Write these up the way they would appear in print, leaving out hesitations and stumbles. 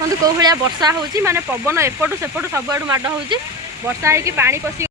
देखो कौ भाया वर्षा हो माने पवन एपटू सेपटू सब आड़ माड़ हो वर्षा हो पानी पशि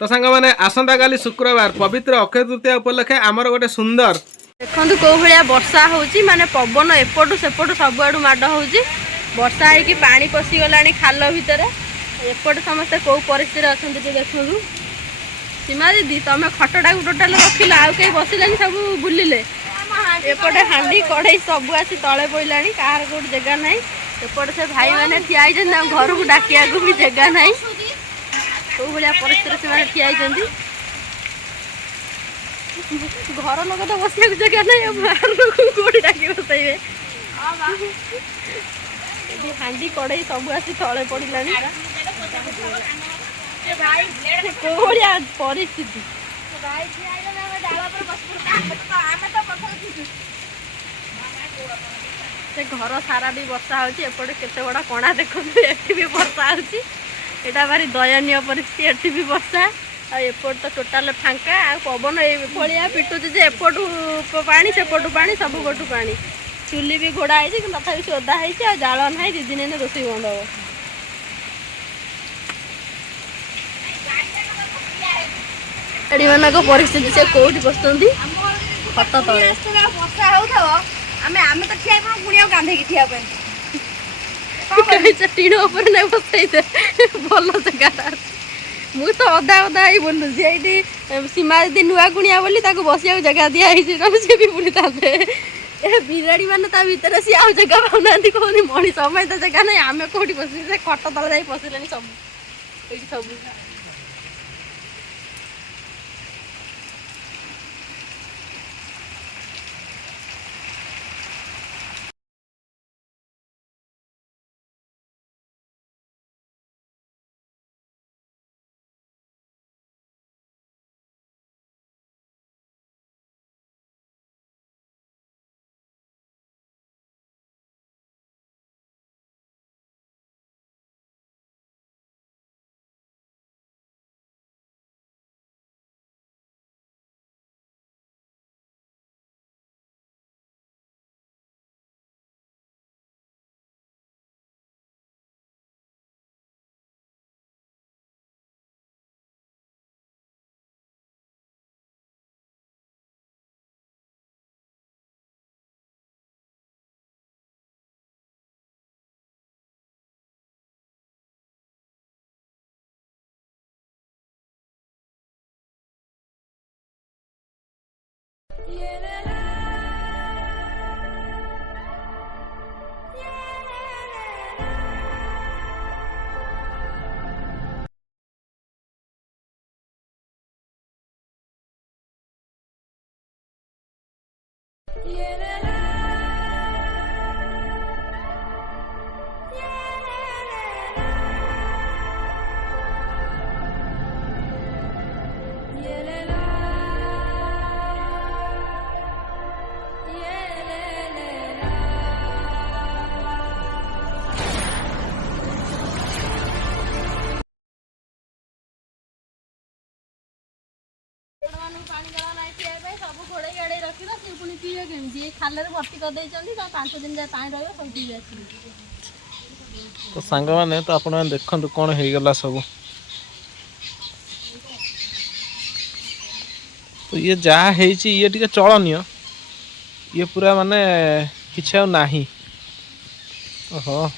तो सांग मैंने आसंता काली शुक्रवार पवित्र अक्षय तृतीया उपलक्षे आमर गोटे सुंदर देखो कौ भाया वर्षा हो माने पवन एपटू सेपटू सब आड़ माड़ हो वर्षा हो पानी पशिगला खाल भितर एपटे समस्ते कौ परिस्थिति अच्छा देखु सीमा दीदी तुम खटटा को टोटाल रखिल आउ कहीं बसिलानी सब बुलिले एपटे हांडी कड़े सब आसी तले पड़ा कहार कौट जगह ना एपटे से भाई मैंने ठिया घर को डाकिया भी जगह ना कौ भाया परिस्थिति से ठिया घर लोग तो बस जगह ना बाहर लोग कौटी डाक बसैबे हांडी कड़े सब आसी तले पड़ा कोरिया परिस्थिति से घर सारा भी वर्षा होपटे केते बड़ा कणा देखो एटी भी वर्षा होटा भारी दयनीय परिस्थिति एटी भी वर्षा एपट तो टोटाल फांका आ पवन ये पिटुचे जे एपटू पानी सेपटू पानी सब गोटू पानी चुली भी घोड़ा है तथा से ओदा है जाल ना दी दिन रोषे बंद हम गाड़ी मान परिस्थिति से कौटी बस खत तले टीण उपर नहीं बसई भल जगह मु तो अदा अदा ही बोलुची ये सीमा दीदी नुआ गुणिया बोली बसिया जगह दिखाई सी भी बुरी था बिराड़ी मैंने भितर सी आउ जगह पाऊना कहनी मनी समय तो जगह ना आम कौटी बस खट तले जा पशिले सब सब सब घोड़े गाड़े रखी पुणी पीए केमी खाल भर्ती कर 5 दिन जाए पानी रही सब पीए तो सांग मैंने तो आपण देखु कौन हो गला सब तो ये जहाँ ये टी चलनीय ये पूरा माने किसी नहीं ओहो।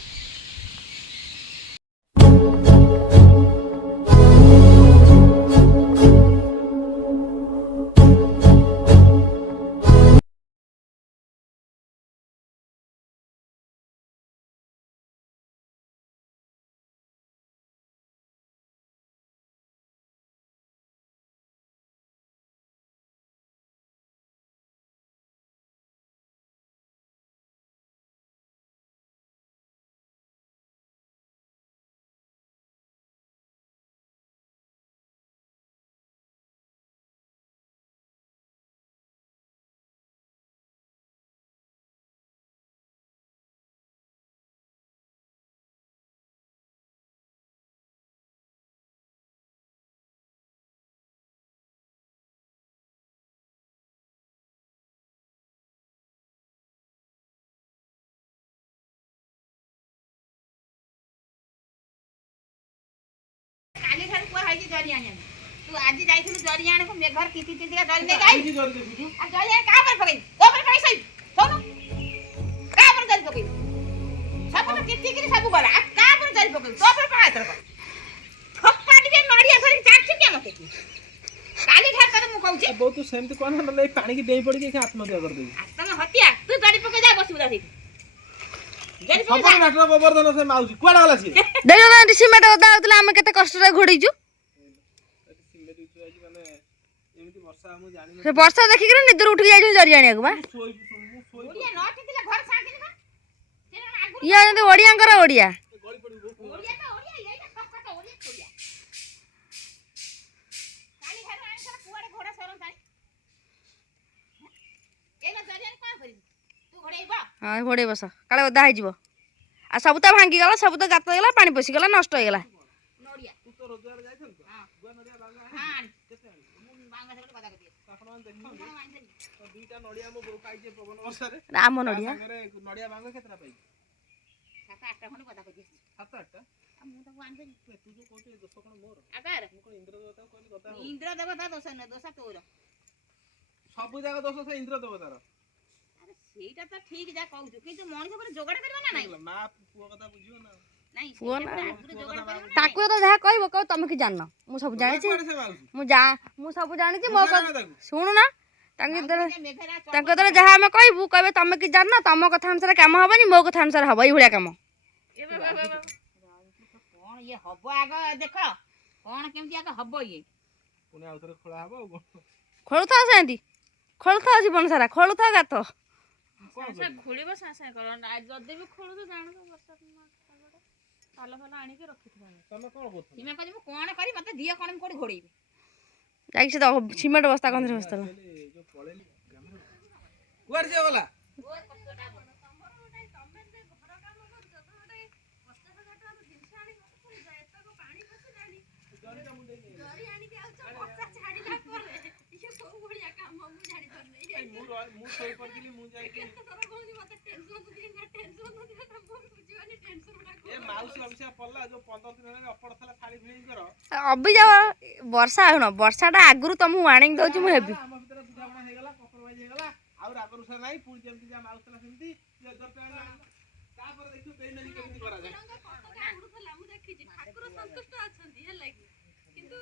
ହେଇଛି ଜରି ଆଣିବାକୁ। ତୁ ଆଜି ଯାଇଥିଲୁ ଜରି ଆଣିବାକୁ ମେଘର ତିତି ତିତିକା ଜରି ନେଇ ଯାଇ। ଆଉ ଜରି ଆଣି କାହା ଉପରେ ପକେଇବି? ତୋ ଉପରେ ପକେଇ ଶୋଇବି। ଶୋଉନୁ। କାହା ଉପରେ ଜରି ପକେଇବି? ସବୁ ତ ତିତିକିରି ସବୁ ଗଲା। ଆଉ କାହା ଉପରେ ଜରି ପକେଇବି? ତୋ ଉପରେ ପକା ଏଥରକ। ଥପ୍ପା ଟିକେ ନଡ଼ିଆ ଧରିକି ଚାଟୁଛୁ କିଏ ମତେ? କାଲି ଠାରୁ ତତେ ମୁଁ କହୁଛି। ବୋଉ ତୁ ସେମିତି କହ ନହେଲେ ଏଇ ପାଣିକି ଡେଇଁ ପଡ଼ିକି ଏକା ଆତ୍ମହତ୍ୟା କରିଦେବି। ତମେ ହତିଆ ତୁ ଜରି ପକେଇ ଯା ବସିବୁ ତା ସେଇଠି। ଜରି ପକେଇ ସବୁବେଳେ ନାଟକ ଗୋବର୍ଦ୍ଧନ ସେ ମାଉସୀ କୁଆଡ଼େ ଗଲା ସିଏ? ଦେଖ ସିମେଣ୍ଟ ଓଦା ହଉଥିଲା ଆମେ କେତେ କଷ୍ଟରେ ଘୋଡେଇଛୁ। ଏମିତି ବର୍ଷା ମୁଁ ଜାଣିନି। ସେ ବର୍ଷା ଦେଖିକିରି ନିଦରୁ ଉଠିକି ଯାଇଛନ୍ତି ଜରି ଆଣିବାକୁ ବା। ଓଡିଆ ନ ଟିକିଲେ ଘର ଶାନ୍ତିନି ବା। ସେ ଜଣ ଆଗରୁ ଇଏ ଯେମିତି ଓଡ଼ିଆଙ୍କର ଓଡ଼ିଆ। ଓଡିଆ ତ ଓଡିଆ ଏଇଟା ସଫା ତ ଓଡିଆ ଓଡିଆ। କାଲି ଠାରୁ ଆଣିଥିଲା କୁଆଡେ ଘୋଡା ସରନ୍ତାଣି। ଏଇନା ଜରି ଆଣି କଣ କରିବି? ତୁ ଘୋଡେଇବ? ହଁ ଘୋଡେଇ ବସ କାଳେ ଓଦା ହେଇଯିବ। ଆଉ ସବୁ ତ ଭାଙ୍ଗିଗଲା ସବୁ ତ ଗାତ ହେଇଗଲା ପାଣି ପଶିଗଲା ନଷ୍ଟ ହେଇଗଲା। ନଡ଼ିଆ। ତୁ ତ ରୋଜଗାର ଯାଇଥିଲୁ ତ? ଗୁଆ ନଡ଼ିଆ ବାଙ୍ଗା ହଁ ଆଣିଛୁ? ଆଣି। କେତେ ଆଣିଛୁ? ମୁଁ ବାଙ୍ଗା ସେପଟେ କଥା କହୁଛି। ଆପଣମାନେ ଦେଖନ୍ତୁ କଣ ଆଣିଥିଲି? ତ ଦୁଇଟା ନଡ଼ିଆ ମୋ ବୋଉ ପାଇଛି ପବନ ବର୍ଷାରେ। ଆମ ତା ନଡ଼ିଆ ସାଙ୍ଗରେ ନଡ଼ିଆ ବାଙ୍ଗା କେତେଟା ପାଇଛି? 7-8ଟା ଖଣ୍ଡେ କଥା କହୁଛି। 7-8ଟା? ଆଉ ମୁଁ ତାକୁ ଆଣିଦେବି। ତୁ ଯୋଉ କହୁଛୁ ଏ ଦୋଷ କ'ଣ ମୋର? ଆଗାର ମୁଁ କ'ଣ ଇନ୍ଦ୍ର ଦେବତାକୁ କହିଲି ଗଦା ହଉ? ଇନ୍ଦ୍ର ଦେବତା ଦୋଷ ନୁହେଁ ଦୋଷ ତୋର। ସବୁ ଯାକ ଦୋଷ ସେ ଇନ୍ଦ୍ର ଦେବତାର। ଆରେ ସେଇଟା ତ ଠିକ ଯାହା କହୁଛୁ କିନ୍ତୁ ମଣିଷ ପରେ ଯୋଗାଡ଼ କରିବ ନା ନାଇଁ? ମା ପୁଅ କଥା ବୁଝିବ ନା। ନାଇଁ ପୁଅ ସେଇଟା ନା। ପୁରା ଆଗରୁ ଯୋଗାଡ଼ କରିବ ନା ତାକୁ ତ ଯାହା କହିବ କହିବ ତମେ କି ଜାଣିନ ମୁଁ ସବୁ ଜାଣିଛି। ମୁଁ ସବୁ ଜାଣିଛି ମୋ ଶୁଣୁ ନା ତାଙ୍କୁ ଯେତେବେଳେ ଯାହା ଆମେ କହିବୁ କହିବେ ତମେ କି ଜାଣିନ ତମ କଥା ଅନୁସାରେ କାମ ହବନି ମୋ କଥା ଅନୁସାରେ ହବ ଏଇଭଳିଆ କାମ। କଣ ଇଏ ହବ ଆଗ ଦେଖ କଣ କେମିତି ଆଗ ହବ ଇଏ ପୁଣି ଆଉ ଥରେ ଖୋଳା ହବ ଆଉ କ'ଣ? ଖୋଳୁଥାଅ ସେମିତି ଖୋଳୁଥାଅ ଜୀବନ ସାରା ଖୋଳୁଥାଅ ଗାତ। ଖୋଳିବ ସାଙ୍ଗେ ସାଙ୍ଗେ କର ଯଦି ବି ଖୋଳୁଛ ଜାଣୁଛ ବର୍ଷା ପାଲ ଫାଲ ଆଣିକି ରଖିଥିବ। ତମେ କ'ଣ କରୁଛ? ତୁମେ କହିବ ମୁଁ କଣ କରିବି ମତେ ଦିଅ କଣ ମୁଁ କୋଉଠି ଘୋଡେଇବି। ଯାଇକି ସେ ସିମେଣ୍ଟ ବସ୍ତା କନ୍ଧରେ ବସିଥିଲା। ଯୋଉ ପଳେଇଲି କୁଆଡ଼େ ଯିଏ ଗଲା? ମୁଁ ଶୋଇପଡ଼ିଥିଲି ମୁଁ ଯାଇକି ଏ ମାଉସୀ ଅଭିଷା ପଡ଼ିଲା ଯୋଉ 15 ଦିନ ହେଲାଣି ଅପଡ଼ ଥିଲା ଥାଳି ଭିଡ଼ି କର। ଅଭିଯା ବର୍ଷା ଶୁଣ ବର୍ଷାଟା ଆଗରୁ ତମକୁ ୱାର୍ଣ୍ଣିଂ ଦଉଛି ମୁଁ ହେବି। ଆମ ଭିତରେ ବୁଝାମଣା ହେଇଗଲା କମ୍ପ୍ରମାଇଜ ହେଇଗଲା ଆଉ ରାଗରୁଷା ନାହିଁ ପୁଣି ଯେମିତି ଯାହା ମାଉସୀ ଥିଲା ସେମିତି ତାପରେ ଦେଖିବୁ ଦେଇ ନେଇ କେମିତି କରାଯାଏ। ମୁଁ ଦେଖିଛି ଠାକୁର ସନ୍ତୁଷ୍ଟ ଅଛନ୍ତି ହେଲା କି କିନ୍ତୁ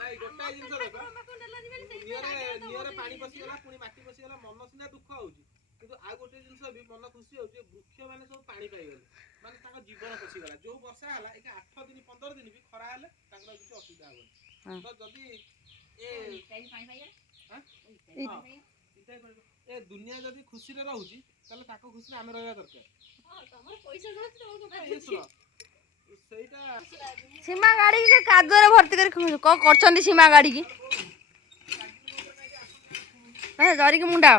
ନାଇଁ ଗୋଟାଏ ଜିନିଷ ଦେଖ ନିଅରେ ପାଣି ପଶିଗଲା ପୁଣି ମାଟି ପଶିଗଲା ମନ ସିନା ଦୁଃଖ ହଉଛି କିନ୍ତୁ ଆଉ ଗୋଟେ ଜିନିଷ ବି ମନ ଖୁସି ହଉଛି ବୃକ୍ଷ ମାନେ ସବୁ ପାଣି ପାଇଗଲେ ମାନେ ତାଙ୍କ ଜୀବନ ପଶିଗଲା। ଯୋଉ ବର୍ଷା ହେଲା ଏ 8 ଦିନ 15 ଦିନ ବି ଖରା ହେଲେ ତାଙ୍କର କିଛି ଅସୁବିଧା ହବନି। ତ ଯଦି ଏ ଦୁନିଆ ଯଦି ଖୁସିରେ ରହୁଛି ତାହେଲେ ତାଙ୍କ ଖୁସିରେ ଆମେ ରହିବା ଦରକାର। ସେଇଟା ସୀମା ଗାଡ଼ିକି କାଦୁଅରେ ଭର୍ତ୍ତି କରି କ'ଣ କରୁଛନ୍ତି ସୀମା ଗାଡ଼ିକି ଧରିକି ମୁଣ୍ଡାଅ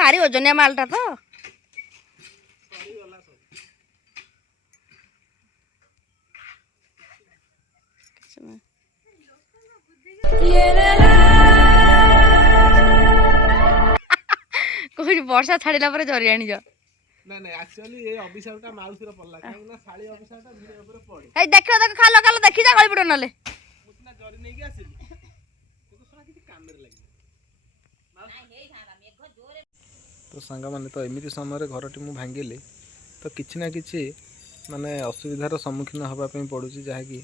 ଭାରି ଓଜନିଆ ମାଲଟା ତ। କହୁଛି ବର୍ଷା ଛାଡ଼ିଲା ପରେ ଜରି ଆଣିଛ। ନାଇଁ ଆକ୍ଚୁଆଲି ଏ ଅଭିଶାପଟା ମାଉସୀର ପଡିଲା କାହିଁକି ନା ଶାଳି ଅଭିଶାପଟା ଧୀରେ ଉପରେ ପଡେ। ଏଇ ଦେଖିବ ଖାଲ ଖାଲ ଦେଖିଛ ଗଳି ପଡ ନହେଲେ। ମୁଁ ସିନା ଜରି ନେଇକି ଆସିଲି କିନ୍ତୁ ସେଟା କିଛି କାମରେ ଲାଗିଲା। ତ ସାଙ୍ଗମାନେ ତ ଏମିତି ସମୟରେ ଘରଟି ମୁଁ ଭାଙ୍ଗିଲି ତ କିଛି ନା କିଛି ମାନେ ଅସୁବିଧାର ସମ୍ମୁଖୀନ ହେବା ପାଇଁ ପଡ଼ୁଛି ଯାହାକି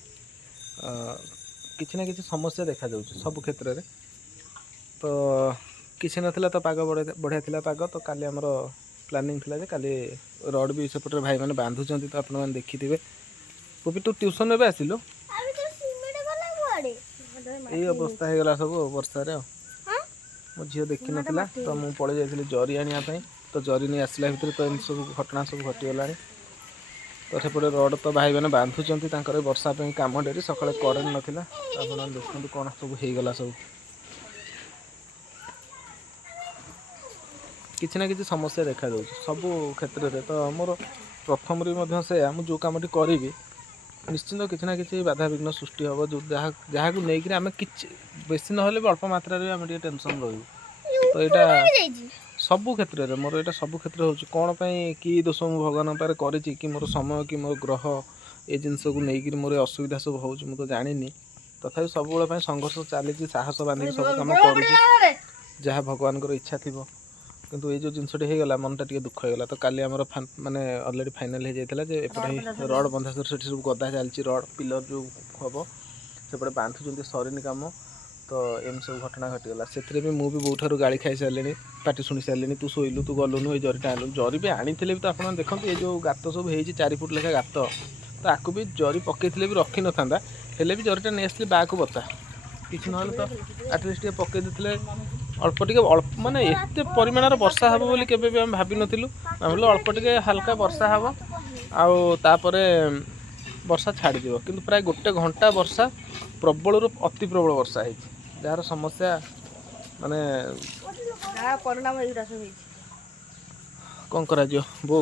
କିଛି ନା କିଛି ସମସ୍ୟା ଦେଖାଯାଉଛି ସବୁ କ୍ଷେତ୍ରରେ। ତ କିଛି ନଥିଲା ତ ପାଗ ବଢ଼ିଆ ଥିଲା ପାଗ ତ କାଲି ଆମର ପ୍ଲାନିଂ ଥିଲା ଯେ କାଲି ରଡ଼ ବି ସେପଟରେ ଭାଇମାନେ ବାନ୍ଧୁଛନ୍ତି ତ ଆପଣମାନେ ଦେଖିଥିବେ। ପୁପି ତୁ ଟ୍ୟୁସନ୍ ଏବେ ଆସିଲୁ ଏଇ ଅବସ୍ଥା ହେଇଗଲା ସବୁ ବର୍ଷାରେ ଆଉ ମୋ ଝିଅ ଦେଖିନଥିଲା ତ ମୁଁ ପଳେଇ ଯାଇଥିଲି ଜରି ଆଣିବା ପାଇଁ ତ ଜରି ନେଇ ଆସିଲା ଭିତରେ ତ ଏମିତି ସବୁ ଘଟଣା ସବୁ ଘଟିଗଲାଣି। ତ ସେପଟେ ରଡ଼ ତ ଭାଇମାନେ ବାନ୍ଧୁଛନ୍ତି ତାଙ୍କର ବର୍ଷା ପାଇଁ କାମ ଡେରି ସକାଳେ କରେଣ୍ଟ ନଥିଲା ଆପଣମାନେ ଦେଖନ୍ତୁ କ'ଣ ସବୁ ହେଇଗଲା ସବୁ। କିଛି ନା କିଛି ସମସ୍ୟା ଦେଖାଯାଉଛି ସବୁ କ୍ଷେତ୍ରରେ ତ ମୋର ପ୍ରଥମରୁ ମଧ୍ୟ ସେୟା ମୁଁ ଯେଉଁ କାମଟି କରିବି ନିଶ୍ଚିନ୍ତ କିଛି ନା କିଛି ବାଧାବିଘ୍ନ ସୃଷ୍ଟି ହେବ ଯେଉଁ ଯାହାକୁ ନେଇକରି ଆମେ କିଛି ବେଶୀ ନହେଲେ ବି ଅଳ୍ପ ମାତ୍ରାରେ ଆମେ ଟିକେ ଟେନସନ୍ ରହିବୁ। ତ ଏଇଟା ସବୁ କ୍ଷେତ୍ରରେ ମୋର ଏଇଟା ସବୁ କ୍ଷେତ୍ରରେ ହେଉଛି କ'ଣ ପାଇଁ କି ଦୋଷ ମୁଁ ଭଗବାନଙ୍କ ପାଖରେ କରିଛି କି ମୋର ସମୟ କି ମୋ ଗ୍ରହ ए जिनस को लेकिन मोर असुविधा सब हो तो जानी तथा सब संघर्ष चली साहस बांधिक सब कम कर जहाँ भगवान इच्छा थी किंतु ये जो जिनसटी हो गला मनटा टे दुख होगा तो काली आमर माने अलरेडी फाइनाल हो जाता है एपटे रड बंधा से सब गदा चलती रड पिलर जो हम सेपटे बांधुंट सरीनी कम तो एम सब घटना घटीगला से भी मुझे बहुत ठार गाड़ी खाई सारे पार्टी शुणी सारे तू शोलु तू गलुनु ये जरीटा आनु जरी भी आनी भी तो आप देखो ये जो गात सब हो 4 फुट लेखा गात तो आपको भी जरी पकई भी रखी न था हेले भी जरीटा नहीं आसली बाग बता किसी ना तो आटलिस्ट पकई देते अल्प टे अल्प माने एत परिमाण वर्षा हे बोली केबे भी हम भाभी नथिलु भाविलु अल्प टे हल्का वर्षा हे आउे वर्षा छाड़ी दिव किंतु प्राय 1 घंटा वर्षा प्रबल रु अति प्रबल वर्षा है जार समस्या माने कौन करा जो बो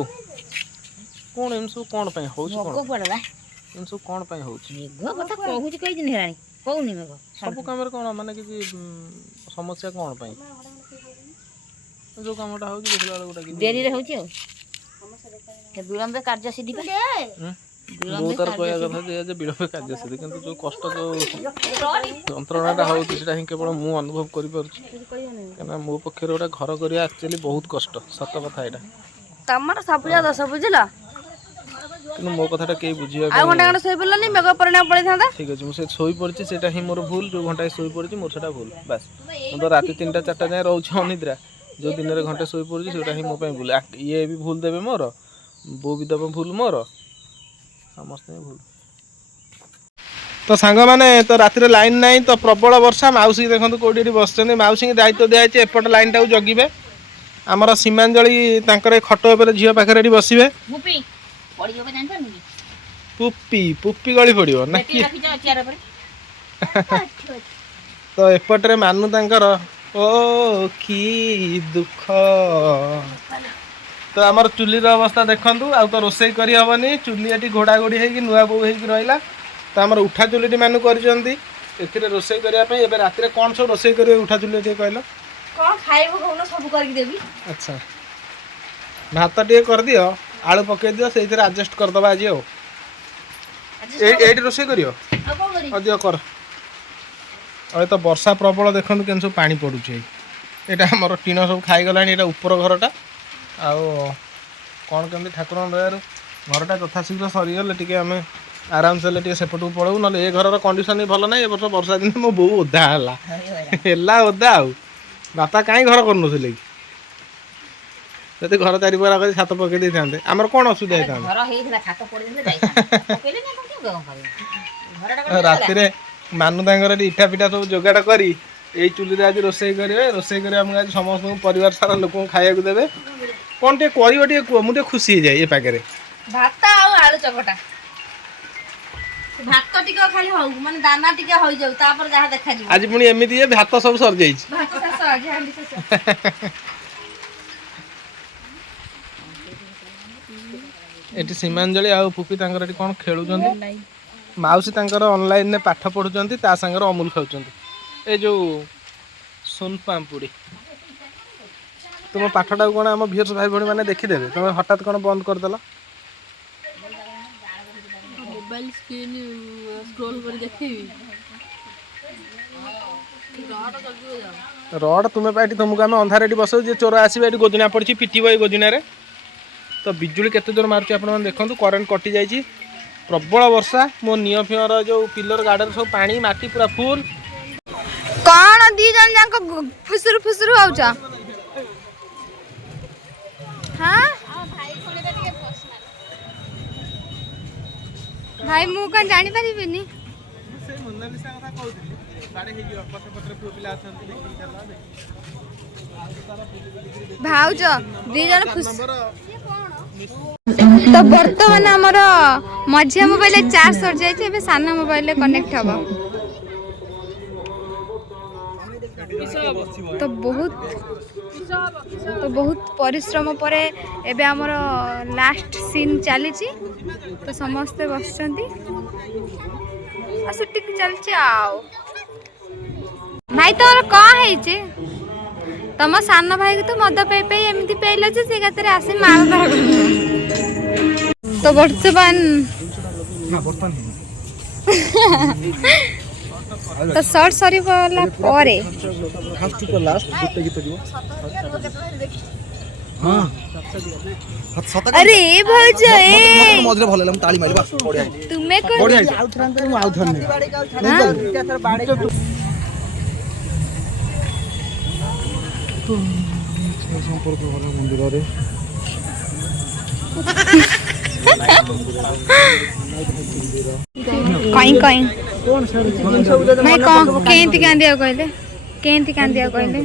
कौन एम सब कौन पे हो एम सब कौन पे हो सब काम कौन माने कि समस्या कौन पे जो कामटा हो देखला गोटा डेरी रे होची विलंब कार्य सिद्धि मो तार कहया कथा जे विलंब कार्य सिद्धि किंतु जो कष्ट जो यंत्रणाटा होची सेटा ही केवल मु अनुभव करि परछि कना मो पक्षर गोटा घर करिया एक्चुअली बहुत कष्ट सत कथा एटा तमर सबुजा दस बुझिला किंतु मो कथाटा के बुझिया आ घंटा घंटा सोई पड़लानी मेघ परिणाम पड़ी थांदा ठीक अछि मु से सोई परछि सेटा ही मोर भूल जो घंटा सोई परछि मोर सेटा भूल बस मु तो राति 3टा 4टा जाय रहउछि अनिद्रा जो दिन रे घंटे सोई परछि सेटा ही मो पे भूल ये भी भूल देबे मोर बो भी देबे भूल मोर समस्त भूल तो सांग माने तो राति लाइन नहीं तो प्रबल वर्षा मौसी देखो कौटी बस मौसी दायित्व दिखाई एपट लाइन टाक जगिबे आमर सीमांजलि खट उपर झील पाखे बसवे पुप्पी पुप्पी गली पड़ो ना कि तो एपटे मानु तांकर ओ की दुख तो आमर चुली अवस्था देखु आ तो रोसई करी हबनी चुली एटी घोड़ा घोड़ी होगी नुआ बो रहा तो आमर उठा चुली मानु कर रोसई करने राति कौन सब रोसई कर उठा चुली कहल सब करके देबी अच्छा भात टे कर दियो आलू पकई दियो से एडजस्ट करदबा आज एटी रोसई करियो दियो कर अरे तो वर्षा प्रबल देखो के सब पानी पड़ुचे यहाँ आमर टीन सब खाईगला यहाँ ऊपर घरटा आउ कौन कमी ठाकुर दयार घरटा यथाशीघ्र सरीगले टी आम आराम से सेपटू पड़ू ना ये घर कंडीशन भल ना वर्ष वर्षा दिन मो बो ओदा है ओदा आउ बापा कहीं घर कर जब घर चारिपर कर छात पकई दे था आमर कौन असुविधा राति मानु तांकर इटा पिटा सब जोगाड़ करी यही चुली आज रोसई करेंगे रोसई कर आज समस्त परिवार सारा लोक खाया देवे कौन टे कह मुझे खुशी हो जाए ये पाखे भात आलू चकटा भात टिके खाली हो माने दाना टिके हो जाऊ तापर जहा देखा जी आज पुणी एमिति भात सब सर जाई भात शेष आज हांडी शेष एटी सीमांजलि आ पुपी तांकर एटी कोन खेलुचंती माउसी तांकर ऑनलाइन ने पाठ पढुचंती ता संगर अमूल खाउचंती ए जो सोन पाम्पुड़ी तुम पाठटा कोन हम भियर्स भाई भणी माने देखि देबे तुम हठात कोन बंद कर देला मोबाइल स्क्रीन स्क्रॉल कर देखिबी रड तुम्हें पाइटी तुमको आम अंधारे बसो जे चोर आसवे ये गोजना पड़ी पिटब ये गोजन तो बिजुली केते जोर मारुची आप देखो करेन्ट कटि जाइए प्रबल वर्षा मो नियो फियर जो पिलर गार्डन सब पानी माटी पूरा फुल कौन दी जन जाक फुसुर फुसुर होउछ हां भाई मु कन जानि परिबिनी से मोनालिसा कथा कहउथि बाडे हे जो पत्र पत्र पुओ पिला अछन देखि चला भाउज दी जन फुस तो बर्तमान आमर मझिया मोबाइल चार्ज सर जाए सान मोबाइल कनेक्ट हम तो बहुत परिश्रम पर एबे आमर लास्ट सीन चली तो समस्ते बसचंती शूटिंग चलची आओ भाई तोर कौन है तम सान भाई तो मद पे पे एमती पेल से आसी माल तो बर्तमान तो शॉर्ट सरी वाला परे फास्ट टू लास्ट गोटे गीत दियो हां अरे भौज ए मजरे भल लागम ताली मारी बस बढ़िया तुम्हें को बढ़िया आउ थन संपर्क वाला मंदिर रे कहीं कहीं नहीं कौन केंती कांदिया कहले केंती कांदिया कहले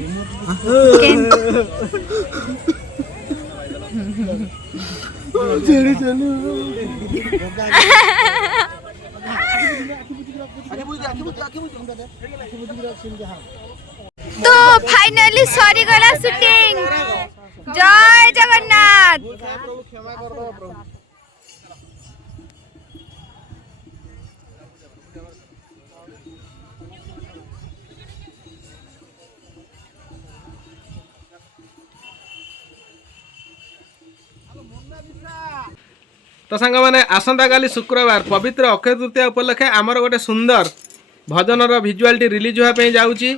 तो फाइनली सरी गला शूटिंग जय जगन्नाथ क्षमा कर दो प्रभु तो सांग मैंने आसंता काली शुक्रवार पवित्र अक्षय तृतीया उपलक्षे आमर गोटे सुंदर भजनर भिजुआलटी रिलीज होगापी जाऊँगी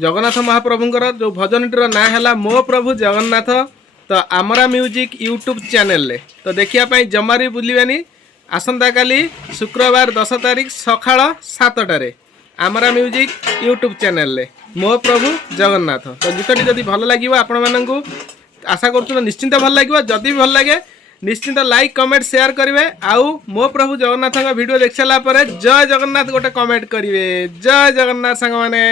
जगन्नाथ महाप्रभुंर जो भजनटीर ना है मो प्रभु जगन्नाथ तो आमरा म्यूजिक यूट्यूब चैनल ले तो देखापी जमारी बुलानी आसंता काली शुक्रवार 10 तारीख सकाळ 7टार आमरा म्यूजिक यूट्यूब चैनल ले मो प्रभु जगन्नाथ तो गीतटी जदि भल लगे आपण मानू आशा करूँ निश्चिंत भल लगे जदि भल लगे निश्चिंत लाइक कमेंट शेयर करेंगे आउ मो प्रभु जगन्नाथ वीडियो देख सारा जय जगन्नाथ गोटे कमेंट करेंगे जय जगन्नाथ सांग माने।